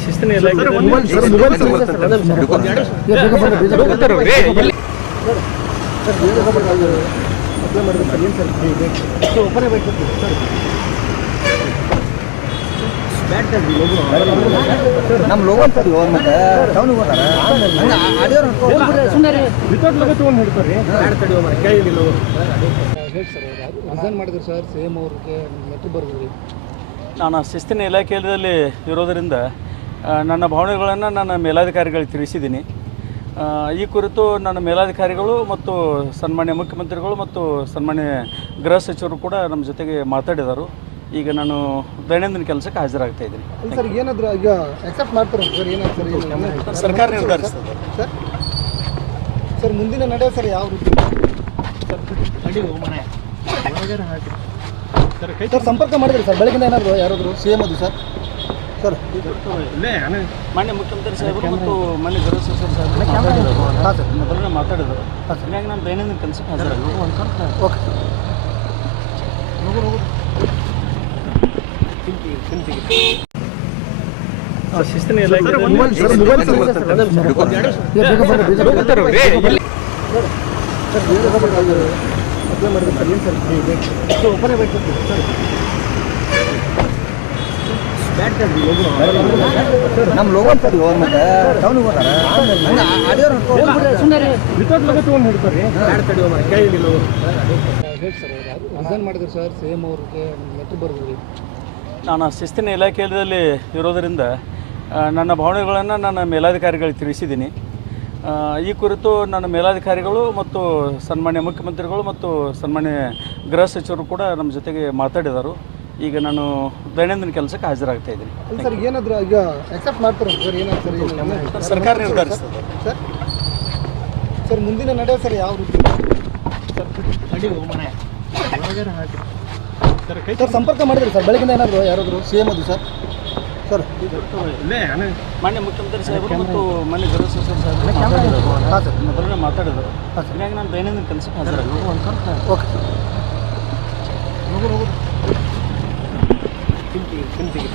ಶಿಸ್ತಿನ ನಮ್ ನಮ್ಮ ಲೋಗೋ ಮತ್ತೆ ವಿತೌಟ್ ತೊಗೊಂಡು ಹಿಡ್ತಾರೆ ರಿಸೈನ್ ಮಾಡಿದ್ರು ಸರ್ ಸೇಮ್ ಅವ್ರಿಗೆ ಲೆಟ್ರ್ ಬರ್ದ್ರಿ ನಾನು ಶಿಸ್ತಿನ ಇಲಾಖೆಯಲ್ಲಿ ಇರೋದರಿಂದ ನನ್ನ ಭಾವನೆಗಳನ್ನು ನನ್ನ ಮೇಲಾಧಿಕಾರಿಗಳಿಗೆ ತಿಳಿಸಿದ್ದೀನಿ. ಈ ಕುರಿತು ನನ್ನ ಮೇಲಾಧಿಕಾರಿಗಳು ಮತ್ತು ಸನ್ಮಾನ್ಯ ಮುಖ್ಯಮಂತ್ರಿಗಳು ಮತ್ತು ಸನ್ಮಾನ್ಯ ಗೃಹ ಸಚಿವರು ಕೂಡ ನಮ್ಮ ಜೊತೆಗೆ ಮಾತಾಡಿದರು. ಈಗ ನಾನು ದೈನಂದಿನ ಕೆಲಸಕ್ಕೆ ಹಾಜರಾಗ್ತಾ ಇದ್ದೀನಿ. ಸರ್ ಏನಾದರೂ ಈಗ ಮಾಡ್ತಾರೆ ಸರ್? ಸರ್ಕಾರ ನಿರ್ಧರಿಸ್ತದೆ. ಸರ್ ಸರ್ ಮುಂದಿನ ನಡೆ ಸರ್ ಯಾವ ರೀತಿ? ಸರ್ ಸಂಪರ್ಕ ಮಾಡಿದ್ರಿ ಸರ್ ಬೆಳಗಿನ ಏನಾದರೂ ಯಾರಾದರೂ? ಸಿ ಎಂ ಅದು ಸರ್? ಸರ್. ಮಾನ್ಯ ಮುಖ್ಯಮಂತ್ರಿ ಸಾಹೇಬರು ಮತ್ತು ಮಾನ್ಯ ಗೃಹ ಸಚಿವರು ಸಾಹೇಬರು ಸರ್. ಮೊದಲನೇ ಮಾತಾಡಿದರು. ಹೀಗಾಗಿ ನಾನು ದೈನಂದಿನ ಕೆಲಸಕ್ಕೆ ಹಾಜರಾಗ್ತೀನಿ ಓಕೆ. ಶಿಸ್ತಿನ ಇಲಾಖೆ ನಮ್ಮ ಲೋಗೋ ಅಂತದ್ದು ಮತ್ತೆ ಟೌನಿಗೆ ಹೋದಾರ? ವಿತೌಟ್ ಲಗೋ ತೊಗೊಂಡು ಹಿಡ್ತಾರೆ ರಿಸೈನ್ ಮಾಡಿದ್ರು ಸರ್ ಸೇಮ್ ಅವ್ರಿಗೆ ಲೆಟ್ರ್ ಬರ್ದ್ರಿ ನಾನು ಶಿಸ್ತಿನ ಇಲಾಖೆಯಲ್ಲಿ ಇರೋದರಿಂದ ನನ್ನ ಭಾವನೆಗಳನ್ನು ನನ್ನ ಮೇಲಾಧಿಕಾರಿಗಳಿಗೆ ತಿಳಿಸಿದ್ದೀನಿ. ಈ ಕುರಿತು ನನ್ನ ಮೇಲಾಧಿಕಾರಿಗಳು ಮತ್ತು ಸನ್ಮಾನ್ಯ ಮುಖ್ಯಮಂತ್ರಿಗಳು ಮತ್ತು ಸನ್ಮಾನ್ಯ ಗೃಹ ಸಚಿವರು ಕೂಡ ನಮ್ಮ ಜೊತೆಗೆ ಮಾತಾಡಿದರು. ಈಗ ನಾನು ದೈನಂದಿನ ಕೆಲಸಕ್ಕೆ ಹಾಜರಾಗ್ತಾ ಇದ್ದೀನಿ. ಸರ್ ಏನಾದರೂ ಈಗ ಅಕ್ಸೆಪ್ಟ್ ಮಾಡ್ತಾರೆ ಸರ್ ಏನಾದ್ರು ಸರ್ ಏನು ಸರ್ಕಾರ ನಿರ್ಧರಿಸ್ತದೆ. ಸರ್ ಸರ್ ಮುಂದಿನ ನಡೆ ಸರ್ ಯಾವ ರೀತಿ? ಸರ್ ಸಂಪರ್ಕ ಮಾಡಿದ್ರಿ ಸರ್ ಬೆಳಗಿನ ಏನಾದ್ರು ಯಾರಾದರೂ? ಸಿ ಎಂ ಅದು ಸರ್. ಸರ್ ಮಾನ್ಯ ಮುಖ್ಯಮಂತ್ರಿ ಸಾಹೇಬರು ಮತ್ತು ಮಾನ್ಯ ಗೃಹ ಸಚಿವ ಸಾಹೇಬರು ಮಾತಾಡಿದರು ಹಾಂ ಸರ್. ಮೊದಲನೇ ಮಾತಾಡಿದರು ಹೀಗಾಗಿ ನಾನು ದೈನಂದಿನ ಕೆಲಸಕ್ಕೆ ಹಾಜರಾಗಿ ಓಕೆ.